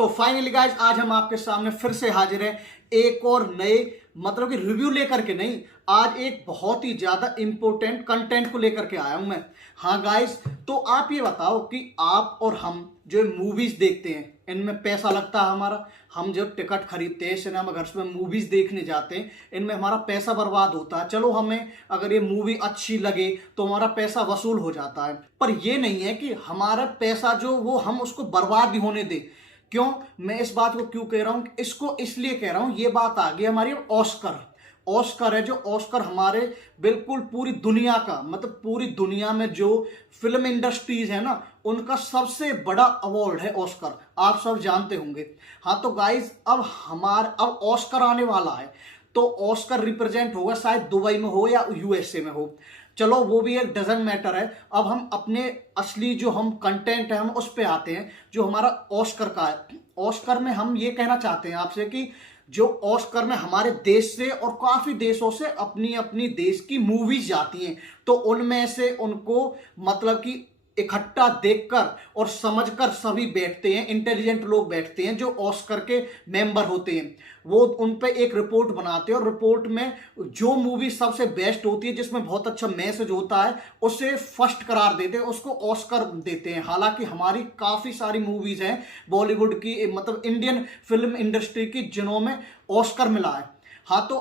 तो finally guys आज हम आपके सामने फिर से हाजिर हैं एक और नए मतलब कि रिव्यू लेकर के नहीं, आज एक बहुत ही ज्यादा इंपॉर्टेंट कंटेंट को लेकर के आया हूं मैं। हाँ गाइज, तो आप ये बताओ कि आप और हम जो मूवीज देखते हैं इनमें पैसा लगता है हमारा। हम जो टिकट खरीदते हैं सिनेमा घर में मूवीज देखने जाते हैं, इनमें हमारा पैसा बर्बाद होता है। चलो हमें अगर ये मूवी अच्छी लगे तो हमारा पैसा वसूल हो जाता है, पर ये नहीं है कि हमारा पैसा जो वो हम उसको बर्बाद भी होने दें। क्यों मैं इस बात को क्यों कह रहा हूं? इसको इसलिए कह रहा हूं, ये बात आ गई हमारी ऑस्कर। ऑस्कर है जो ऑस्कर हमारे बिल्कुल पूरी दुनिया का मतलब पूरी दुनिया में जो फिल्म इंडस्ट्रीज है ना, उनका सबसे बड़ा अवार्ड है ऑस्कर। आप सब जानते होंगे। हाँ तो गाइज अब ऑस्कर आने वाला है, तो ऑस्कर रिप्रेजेंट होगा शायद दुबई में हो या यूएसए में हो। चलो वो भी एक डजन मैटर है। अब हम अपने असली जो हम कंटेंट है हम उस पे आते हैं जो हमारा ऑस्कर का है। ऑस्कर में हम ये कहना चाहते हैं आपसे कि जो ऑस्कर में हमारे देश से और काफी देशों से अपनी अपनी देश की मूवीज जाती हैं, तो उनमें से उनको मतलब कि इकट्ठा देखकर और समझकर सभी बैठते हैं, इंटेलिजेंट लोग बैठते हैं जो ऑस्कर के मेंबर होते हैं। वो उन पे एक रिपोर्ट बनाते हैं और रिपोर्ट में जो मूवी सबसे बेस्ट होती है, जिसमें बहुत अच्छा मैसेज होता है, उसे फर्स्ट करार देते हैं, उसको ऑस्कर देते हैं। हालांकि हमारी काफी सारी मूवीज हैं बॉलीवुड की मतलब इंडियन फिल्म इंडस्ट्री की जिन्होंने ऑस्कर मिला है। हाँ तो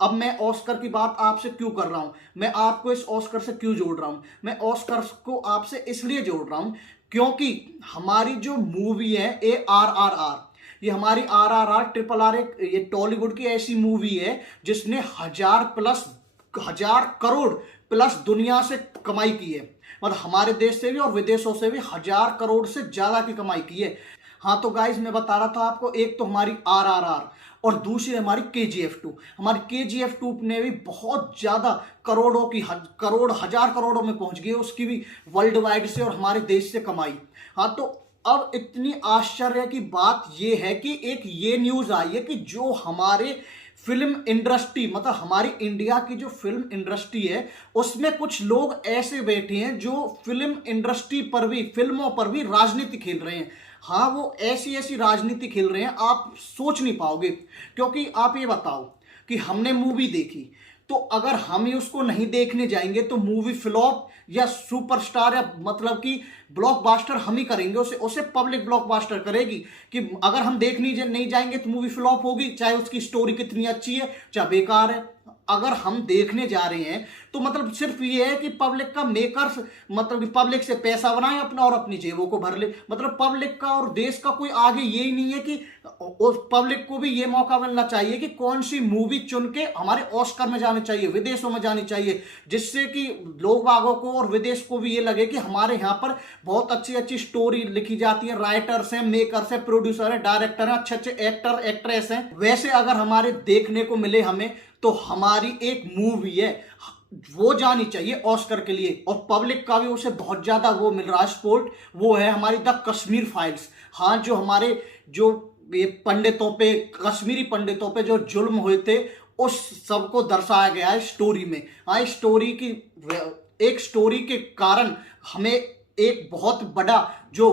अब मैं ऑस्कर की बात आपसे क्यों कर रहा हूं, मैं आपको इस ऑस्कर से क्यों जोड़ रहा हूं? मैं ऑस्कर को आपसे इसलिए जोड़ रहा हूं क्योंकि हमारी जो मूवी है ये हमारी RRR ट्रिपल आर ये टॉलीवुड की ऐसी मूवी है जिसने हजार करोड़ प्लस दुनिया से कमाई की है। मतलब हमारे देश से भी और विदेशों से भी 1000 करोड़ से ज्यादा की कमाई की है। हाँ तो गाइज मैं बता रहा था आपको, एक तो हमारी RRR और दूसरी हमारी KGF 2। हमारी KGF 2 ने भी बहुत ज्यादा हजार करोड़ों में पहुंच गई, उसकी भी वर्ल्ड वाइड से और हमारे देश से कमाई। हाँ तो अब इतनी आश्चर्य की बात यह है कि एक ये न्यूज आई है कि जो हमारे फिल्म इंडस्ट्री मतलब हमारी इंडिया की जो फिल्म इंडस्ट्री है, उसमें कुछ लोग ऐसे बैठे हैं जो फिल्म इंडस्ट्री पर भी फिल्मों पर भी राजनीति खेल रहे हैं। हाँ वो ऐसी ऐसी राजनीति खेल रहे हैं आप सोच नहीं पाओगे। क्योंकि आप ये बताओ कि हमने मूवी देखी, तो अगर हम ही उसको नहीं देखने जाएंगे तो मूवी फ्लॉप या सुपरस्टार या मतलब कि ब्लॉकबस्टर हम ही करेंगे, उसे पब्लिक ब्लॉकबस्टर करेगी। कि अगर हम देखने नहीं जाएंगे तो मूवी फ्लॉप होगी, चाहे उसकी स्टोरी कितनी अच्छी है चाहे बेकार है। अगर हम देखने जा रहे हैं तो मतलब सिर्फ ये है कि पब्लिक का मेकर्स मतलब कि पब्लिक से पैसा बनाए अपना और अपनी जेबों को भर ले। मतलब पब्लिक का और देश का कोई आगे यही नहीं है कि उस पब्लिक को भी ये मौका मिलना चाहिए कि कौन सी मूवी चुन के हमारे ऑस्कर में जाने चाहिए, विदेशों में जानी चाहिए, जिससे कि लोग बागों को और विदेश को भी ये लगे कि हमारे यहाँ पर बहुत अच्छी अच्छी स्टोरी लिखी जाती है, राइटर्स हैं, मेकर्स हैं, प्रोड्यूसर हैं, डायरेक्टर हैं, अच्छे अच्छे एक्टर एक्ट्रेस हैं। वैसे अगर हमारे देखने को मिले हमें तो हमारी एक मूवी है वो जानी चाहिए ऑस्कर के लिए, और पब्लिक का भी उसे बहुत ज्यादा वो मिल रहा है सपोर्ट। वो है हमारी द कश्मीर फाइल्स। हाँ जो हमारे जो ये पंडितों पे कश्मीरी पंडितों पे जो जुल्म हुए थे उस सबको दर्शाया गया है स्टोरी में। हाँ एक स्टोरी के कारण हमें एक बहुत बड़ा जो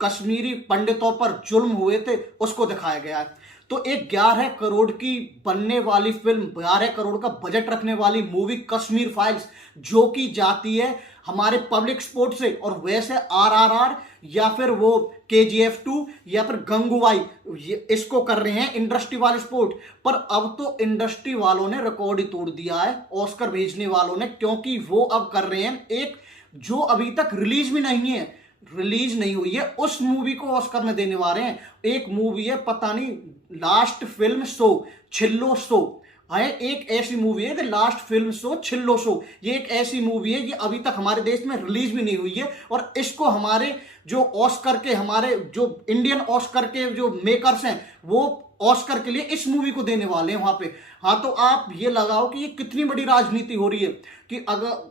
कश्मीरी पंडितों पर जुल्म हुए थे उसको दिखाया गया है। तो एक 11 करोड़ की बनने वाली फिल्म, 11 करोड़ का बजट रखने वाली मूवी कश्मीर फाइल्स जो की जाती है हमारे पब्लिक सपोर्ट से, और वैसे RRR या फिर वो KGF 2 या फिर गंगूबाई इसको कर रहे हैं इंडस्ट्री वाले सपोर्ट। पर अब तो इंडस्ट्री वालों ने रिकॉर्ड ही तोड़ दिया है ऑस्कर भेजने वालों ने, क्योंकि वो अब कर रहे हैं एक जो अभी तक रिलीज नहीं हुई है उस मूवी को ऑस्कर में देने वाले हैं। एक मूवी है पता नहीं last film show Chhello show है, एक ऐसी मूवी है the last film show Chhello show. ये एक ऐसी मूवी है, ये अभी तक हमारे देश में रिलीज भी नहीं हुई है, और इसको हमारे जो ऑस्कर के हमारे जो इंडियन ऑस्कर के जो मेकर्स हैं वो ऑस्कर के लिए इस मूवी को देने वाले हैं वहां पे। हाँ तो आप ये लगाओ कि ये कितनी बड़ी राजनीति हो रही है कि अगर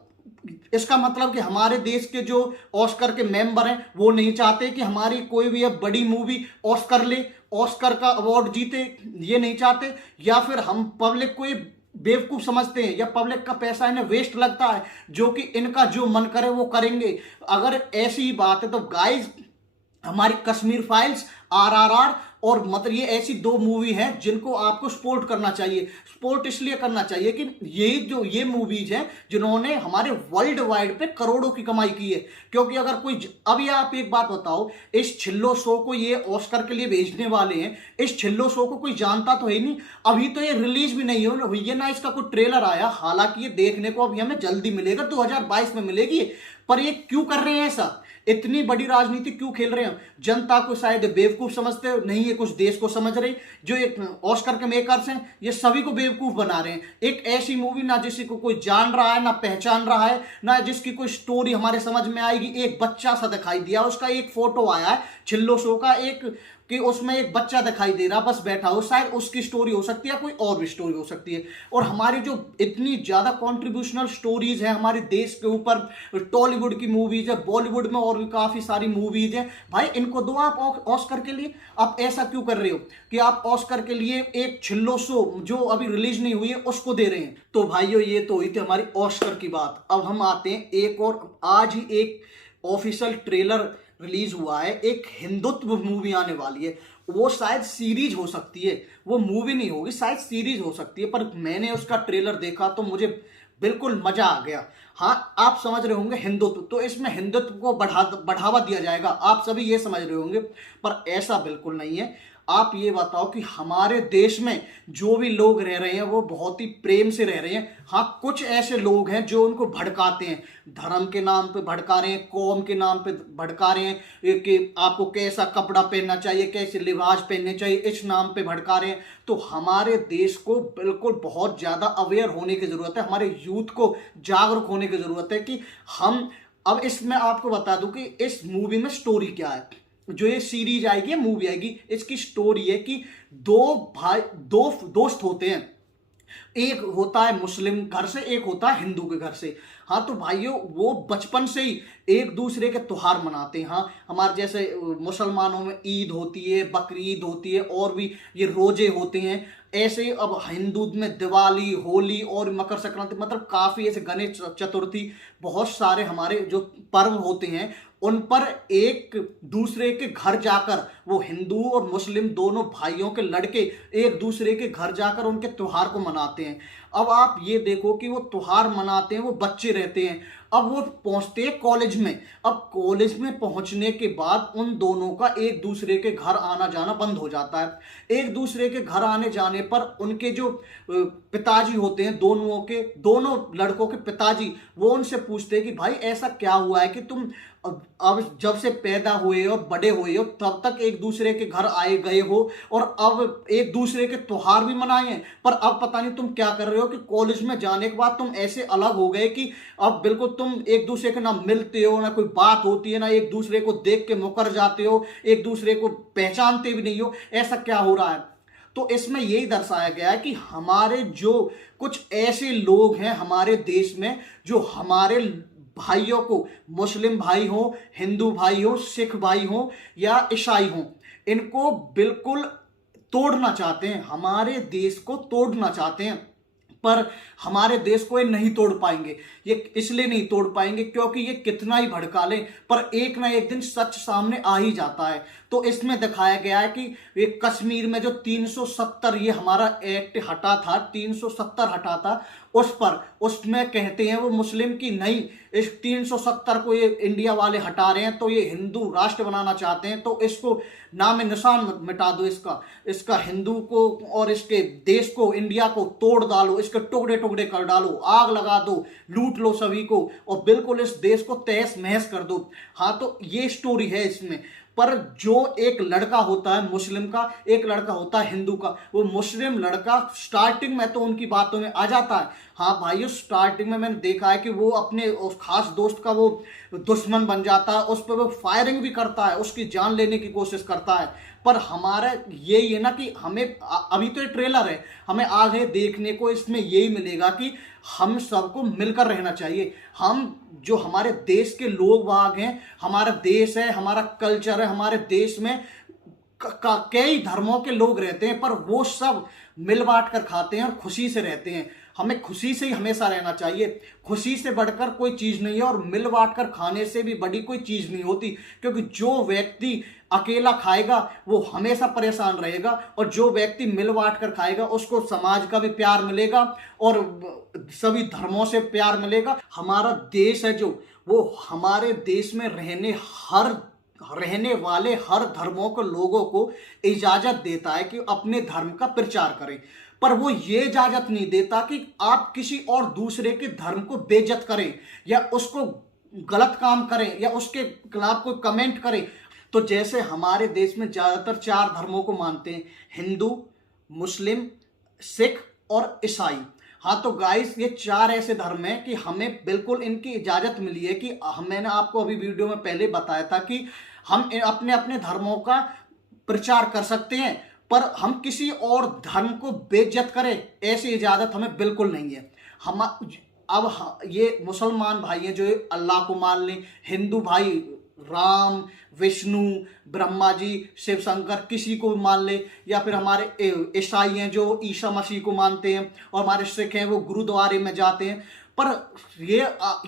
इसका मतलब कि हमारे देश के जो ऑस्कर के मेंबर हैं वो नहीं चाहते कि हमारी कोई भी अब बड़ी मूवी ऑस्कर ले, ऑस्कर का अवार्ड जीते, ये नहीं चाहते, या फिर हम पब्लिक को ये बेवकूफ समझते हैं या पब्लिक का पैसा इन्हें वेस्ट लगता है जो कि इनका जो मन करे वो करेंगे। अगर ऐसी ही बात है तो गाइज हमारी कश्मीर फाइल्स, RRR, और मतलब ये ऐसी दो मूवी हैं जिनको आपको सपोर्ट करना चाहिए। सपोर्ट इसलिए करना चाहिए कि ये मूवीज हैं जिन्होंने हमारे वर्ल्ड वाइड पे करोड़ों की कमाई की है। क्योंकि अगर कोई अभी आप एक बात बताओ, इस छिल्लो शो को ये ऑस्कर के लिए भेजने वाले हैं, इस छिल्लो शो को कोई जानता तो है नहीं, अभी तो ये रिलीज भी नहीं हुई है ना, इसका कोई ट्रेलर आया। हालांकि ये देखने को अभी हमें जल्दी मिलेगा, 2022 में मिलेगी। पर ये क्यों कर रहे हैं ऐसा? इतनी बड़ी राजनीति क्यों खेल रहे हैं? जनता को शायद बेवकूफ समझते हो, नहीं है कुछ देश को समझ रही। जो एक ऑस्कर के मेकर्स हैं ये सभी को बेवकूफ बना रहे हैं। एक ऐसी मूवी ना जिसकी को कोई जान रहा है, ना पहचान रहा है, ना जिसकी कोई स्टोरी हमारे समझ में आएगी। एक बच्चा सा दिखाई दिया, उसका एक फोटो आया है छिल्लो शो का, एक कि उसमें एक बच्चा दिखाई दे रहा बस बैठा हो, शायद उसकी स्टोरी हो सकती है, कोई और भी स्टोरी हो सकती है। और हमारी जो इतनी ज्यादा कॉन्ट्रीब्यूशनल स्टोरीज है हमारे देश के ऊपर, टॉलीवुड की मूवीज है, बॉलीवुड में और भी काफी सारी मूवीज है, भाई इनको दो आप ऑस्कर के लिए। आप ऐसा क्यों कर रहे हो कि आप ऑस्कर के लिए एक छिल्लो शो जो अभी रिलीज नहीं हुई है उसको दे रहे हैं? तो भाइयों ये तो हुई थी हमारी ऑस्कर की बात। अब हम आते हैं एक और, आज ही एक ऑफिशियल ट्रेलर रिलीज हुआ है, एक हिंदुत्व मूवी आने वाली है। वो शायद सीरीज हो सकती है, वो मूवी नहीं होगी, शायद सीरीज हो सकती है। पर मैंने उसका ट्रेलर देखा तो मुझे बिल्कुल मजा आ गया। हाँ, आप समझ रहे होंगे हिंदुत्व, तो इसमें हिंदुत्व को बढ़ावा दिया जाएगा, आप सभी ये समझ रहे होंगे। पर ऐसा बिल्कुल नहीं है। आप ये बताओ कि हमारे देश में जो भी लोग रह रहे हैं वो बहुत ही प्रेम से रह रहे हैं। हाँ, कुछ ऐसे लोग हैं जो उनको भड़काते हैं, धर्म के नाम पे भड़का रहे हैं, कौम के नाम पे भड़का रहे हैं कि आपको कैसा कपड़ा पहनना चाहिए, कैसे लिबास पहनने चाहिए, इस नाम पे भड़का रहे हैं। तो हमारे देश को बिल्कुल बहुत ज़्यादा अवेयर होने की ज़रूरत है, हमारे यूथ को जागरूक होने की ज़रूरत है कि हम अब इसमें आपको बता दूं कि इस मूवी में स्टोरी क्या है। जो ये सीरीज आएगी, मूवी आएगी, इसकी स्टोरी है कि दो दोस्त होते हैं, एक होता है मुस्लिम घर से, एक होता है हिंदू के घर से। हाँ, तो भाइयों वो बचपन से ही एक दूसरे के त्योहार मनाते हैं। हाँ, हमारे जैसे मुसलमानों में ईद होती है, बकरीद होती है, और भी ये रोजे होते हैं। ऐसे ही अब हिंदू में दिवाली, होली और मकर संक्रांति, मतलब काफी ऐसे, गणेश चतुर्थी, बहुत सारे हमारे जो पर्व होते हैं उन पर एक दूसरे के घर जाकर, वो हिंदू और मुस्लिम दोनों भाइयों के लड़के एक दूसरे के घर जाकर उनके त्योहार को मनाते हैं। अब आप ये देखो कि वो त्योहार मनाते हैं, वो बच्चे रहते हैं। अब वो पहुंचते हैं कॉलेज में। अब कॉलेज में पहुंचने के बाद उन दोनों का एक दूसरे के घर आना जाना बंद हो जाता है। एक दूसरे के घर आने जाने पर उनके जो पिताजी होते हैं, दोनों लड़कों के पिताजी, वो उनसे पूछते हैं कि भाई ऐसा क्या हुआ है कि तुम अब जब से पैदा हुए और बड़े हुए हो तब तक एक दूसरे के घर आए गए हो और अब एक दूसरे के त्योहार भी मनाए हैं, पर अब पता नहीं तुम क्या कर रहे हो कि कॉलेज में जाने के बाद तुम ऐसे अलग हो गए कि अब बिल्कुल तुम एक दूसरे के ना मिलते हो, ना कोई बात होती है, ना एक दूसरे को देख के मुकर जाते हो, एक दूसरे को पहचानते भी नहीं हो। ऐसा क्या हो रहा है? तो इसमें यही दर्शाया गया है कि हमारे जो कुछ ऐसे लोग हैं हमारे देश में, जो हमारे भाइयों को, मुस्लिम भाई हो, हिंदू भाई हो, सिख भाई हो या ईसाई हो, इनको बिल्कुल तोड़ना चाहते हैं, हमारे देश को तोड़ना चाहते हैं। पर हमारे देश को ये नहीं तोड़ पाएंगे। ये इसलिए नहीं तोड़ पाएंगे क्योंकि ये कितना ही भड़का लें, पर एक ना एक दिन सच सामने आ ही जाता है। तो इसमें दिखाया गया है कि ये कश्मीर में जो 370 ये हमारा एक्ट हटा था, 370 हटा था, उसमें कहते हैं वो मुस्लिम की नहीं, इस 370 को ये इंडिया वाले हटा रहे हैं, तो ये हिंदू राष्ट्र बनाना चाहते हैं। तो इसको नाम निशान मिटा दो, इसका हिंदू को और इसके देश को, इंडिया को तोड़ डालो, इसके टुकड़े टुकड़े कर डालो, आग लगा दो, लूट लो सभी को और बिल्कुल इस देश को तहस महस कर दो। हाँ, तो ये स्टोरी है इसमें। पर जो एक लड़का होता है मुस्लिम का, एक लड़का होता है हिंदू का, वो मुस्लिम लड़का स्टार्टिंग में तो उनकी बातों में आ जाता है। हाँ भाइयों, स्टार्टिंग में मैंने देखा है कि वो अपने उस खास दोस्त का वो दुश्मन बन जाता है, उस पर वो फायरिंग भी करता है, उसकी जान लेने की कोशिश करता है। पर हमारा यही है ना कि हमें अभी तो ये ट्रेलर है, हमें आगे देखने को इसमें यही मिलेगा कि हम सबको मिलकर रहना चाहिए। हम जो हमारे देश के लोग वाग हैं, हमारा देश है, हमारा कल्चर है, हमारे देश में कई धर्मों के लोग रहते हैं, पर वो सब मिल बांट कर खाते हैं और खुशी से रहते हैं। हमें खुशी से ही हमेशा रहना चाहिए। खुशी से बढ़कर कोई चीज नहीं है और मिल बांट कर खाने से भी बड़ी कोई चीज नहीं होती, क्योंकि जो व्यक्ति अकेला खाएगा वो हमेशा परेशान रहेगा, और जो व्यक्ति मिल बांट कर खाएगा उसको समाज का भी प्यार मिलेगा और सभी धर्मों से प्यार मिलेगा। हमारा देश है जो, वो हमारे देश में रहने वाले हर धर्मों के लोगों को इजाजत देता है कि अपने धर्म का प्रचार करें, पर वो ये इजाजत नहीं देता कि आप किसी और दूसरे के धर्म को बेइज्जत करें या उसको गलत काम करें या उसके खिलाफ कोई कमेंट करें। तो जैसे हमारे देश में ज्यादातर 4 धर्मों को मानते हैं, हिंदू, मुस्लिम, सिख और ईसाई। हाँ तो गाइस, ये 4 ऐसे धर्म हैं कि हमें बिल्कुल इनकी इजाजत मिली है कि मैंने आपको अभी वीडियो में पहले बताया था कि हम अपने अपने धर्मों का प्रचार कर सकते हैं, पर हम किसी और धर्म को बेइज्जत करें ऐसी इजाजत हमें बिल्कुल नहीं है। हम अब ये मुसलमान भाई हैं जो अल्लाह को मान लें, हिंदू भाई राम, विष्णु, ब्रह्मा जी, शिव शंकर किसी को भी मान ले, या फिर हमारे ईसाई हैं जो ईसा मसीह को मानते हैं, और हमारे सिख हैं वो गुरुद्वारे में जाते हैं। पर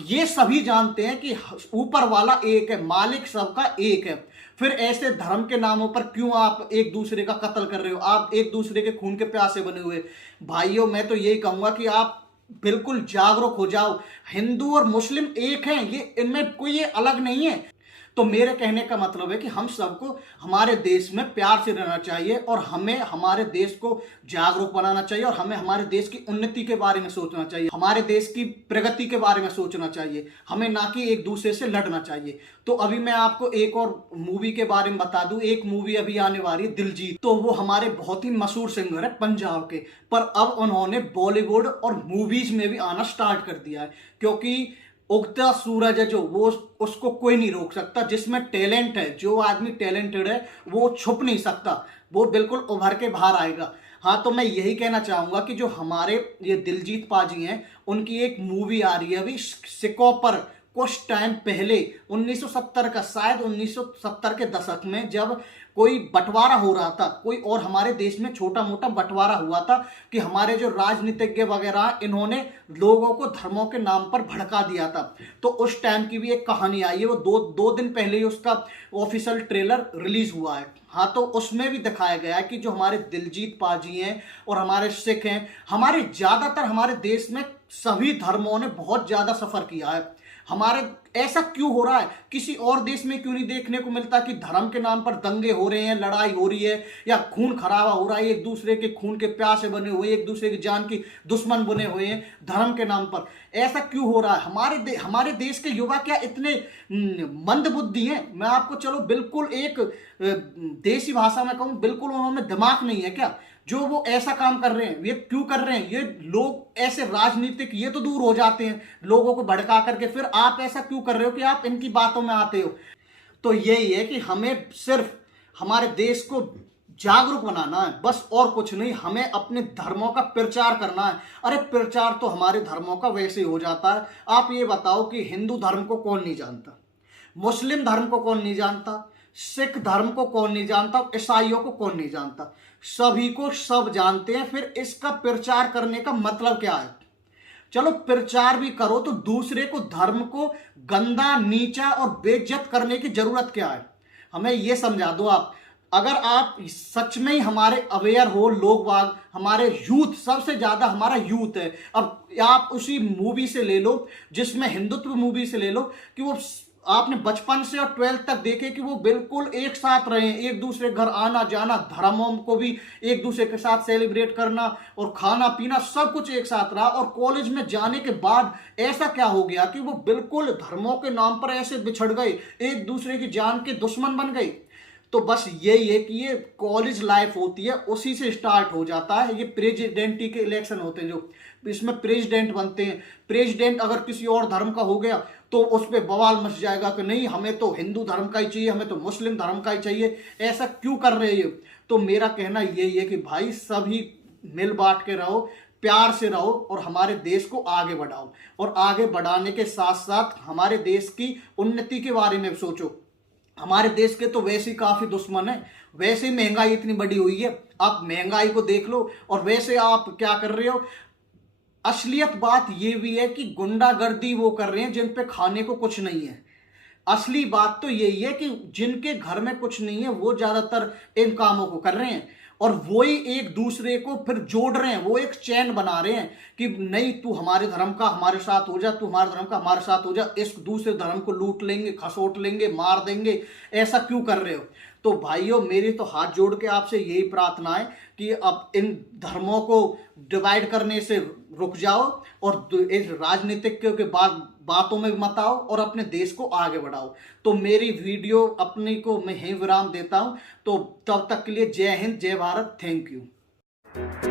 ये सभी जानते हैं कि ऊपर वाला एक है, मालिक सबका एक है। फिर ऐसे धर्म के नामों पर क्यों आप एक दूसरे का कत्ल कर रहे हो? आप एक दूसरे के खून के प्यासे बने हुए भाइयों, मैं तो यही कहूंगा कि आप बिल्कुल जागरूक हो जाओ। हिंदू और मुस्लिम एक हैं, ये इनमें कोई ये अलग नहीं है। तो मेरे कहने का मतलब है कि हम सबको हमारे देश में प्यार से रहना चाहिए और हमें हमारे देश को जागरूक बनाना चाहिए और हमें हमारे देश की उन्नति के बारे में सोचना चाहिए, हमारे देश की प्रगति के बारे में सोचना चाहिए, हमें ना कि एक दूसरे से लड़ना चाहिए। तो अभी मैं आपको एक और मूवी के बारे में बता दूं। एक मूवी अभी आने वाली है दिलजीत, तो वो हमारे बहुत ही मशहूर सिंगर है पंजाब के, पर अब उन्होंने बॉलीवुड और मूवीज में भी आना स्टार्ट कर दिया है, क्योंकि उगता सूरज है जो, वो उसको कोई नहीं रोक सकता। जिसमें टैलेंट है, जो आदमी टैलेंटेड है वो छुप नहीं सकता, वो बिल्कुल उभर के बाहर आएगा। हाँ तो मैं यही कहना चाहूंगा कि जो हमारे ये दिलजीत पाजी हैं, उनकी एक मूवी आ रही है अभी सिकों पर। कुछ टाइम पहले 1970 का, शायद 1970 के दशक में, जब कोई बंटवारा हो रहा था, कोई और हमारे देश में छोटा मोटा बंटवारा हुआ था कि हमारे जो राजनीतिज्ञ वगैरह इन्होंने लोगों को धर्मों के नाम पर भड़का दिया था। तो उस टाइम की भी एक कहानी आई है, वो दो दिन पहले ही उसका ऑफिशियल ट्रेलर रिलीज हुआ है। हाँ तो उसमें भी दिखाया गया है कि जो हमारे दिलजीत पाजी हैं और हमारे सिख हैं, हमारे ज्यादातर हमारे देश में सभी धर्मों ने बहुत ज्यादा सफर किया है। हमारे ऐसा क्यों हो रहा है? किसी और देश में क्यों नहीं देखने को मिलता कि धर्म के नाम पर दंगे हो रहे हैं, लड़ाई हो रही है, या खून खराबा हो रहा है, एक दूसरे के खून के प्यासे बने हुए, एक दूसरे की जान की दुश्मन बने हुए हैं धर्म के नाम पर? ऐसा क्यों हो रहा है? हमारे देश के युवा क्या इतने मंद बुद्धि हैं? मैं आपको चलो बिल्कुल एक देसी भाषा में कहूं, बिल्कुल उन्होंने दिमाग नहीं है क्या जो वो ऐसा काम कर रहे हैं? ये क्यों कर रहे हैं? ये लोग ऐसे राजनीतिक, ये तो दूर हो जाते हैं लोगों को भड़का करके, फिर आप ऐसा क्यों कर रहे हो कि आप इनकी बातों में आते हो? तो यही है कि हमें सिर्फ हमारे देश को जागरूक बनाना है, बस और कुछ नहीं। हमें अपने धर्मों का प्रचार करना है। अरे प्रचार तो हमारे धर्मों का वैसे ही हो जाता है। आप ये बताओ कि हिंदू धर्म को कौन नहीं जानता, मुस्लिम धर्म को कौन नहीं जानता, सिख धर्म को कौन नहीं जानता, ईसाइयों को कौन नहीं जानता? सभी को सब जानते हैं। फिर इसका प्रचार करने का मतलब क्या है? चलो प्रचार भी करो, तो दूसरे को, धर्म को गंदा, नीचा और बेइज्जत करने की जरूरत क्या है? हमें यह समझा दो आप। अगर आप सच में ही हमारे अवेयर हो, लोग बाग, हमारे यूथ, सबसे ज्यादा हमारा यूथ है। अब आप उसी मूवी से ले लो, जिसमें हिंदुत्व मूवी से ले लो, कि वो आपने बचपन से और 12th तक देखे कि वो बिल्कुल एक साथ रहे, एक दूसरे घर आना जाना, धर्मों को भी एक दूसरे के साथ सेलिब्रेट करना और खाना पीना सब कुछ एक साथ रहा। और कॉलेज में जाने के बाद ऐसा क्या हो गया कि वो बिल्कुल धर्मों के नाम पर ऐसे बिछड़ गए, एक दूसरे की जान के दुश्मन बन गए। तो बस यही है कि ये कॉलेज लाइफ होती है, उसी से स्टार्ट हो जाता है। ये प्रेसिडेंटी के इलेक्शन होते हैं जो, इसमें प्रेसिडेंट बनते हैं। प्रेसिडेंट अगर किसी और धर्म का हो गया तो उस पर बवाल मच जाएगा कि नहीं, हमें तो हिंदू धर्म का ही चाहिए, हमें तो मुस्लिम धर्म का ही चाहिए। ऐसा क्यों कर रहे हैं? तो मेरा कहना यही है कि भाई सभी मिल बांट के रहो, प्यार से रहो और हमारे देश को आगे बढ़ाओ। और आगे बढ़ाने के साथ साथ हमारे देश की उन्नति के बारे में सोचो। हमारे देश के तो वैसे ही काफी दुश्मन है, वैसे ही महंगाई इतनी बड़ी हुई है, आप महंगाई को देख लो और वैसे आप क्या कर रहे हो। असलियत बात ये भी है कि गुंडागर्दी वो कर रहे हैं जिन पे खाने को कुछ नहीं है। असली बात तो यही है कि जिनके घर में कुछ नहीं है वो ज्यादातर इन कामों को कर रहे हैं, और वो ही एक दूसरे को फिर जोड़ रहे हैं, वो एक चैन बना रहे हैं कि नहीं तू हमारे धर्म का हमारे साथ हो जा, तू हमारे धर्म का हमारे साथ हो जा, इस दूसरे धर्म को लूट लेंगे, खसोट लेंगे, मार देंगे, ऐसा क्यों कर रहे हो। तो भाइयों मेरी तो हाथ जोड़ के आपसे यही प्रार्थना है कि अब इन धर्मों को डिवाइड करने से रुक जाओ और इस राजनीतिक के बातों में मत आओ और अपने देश को आगे बढ़ाओ। तो मेरी वीडियो अपने को मैं यहीं विराम देता हूं। तो तब तक के लिए जय हिंद, जय भारत, थैंक यू।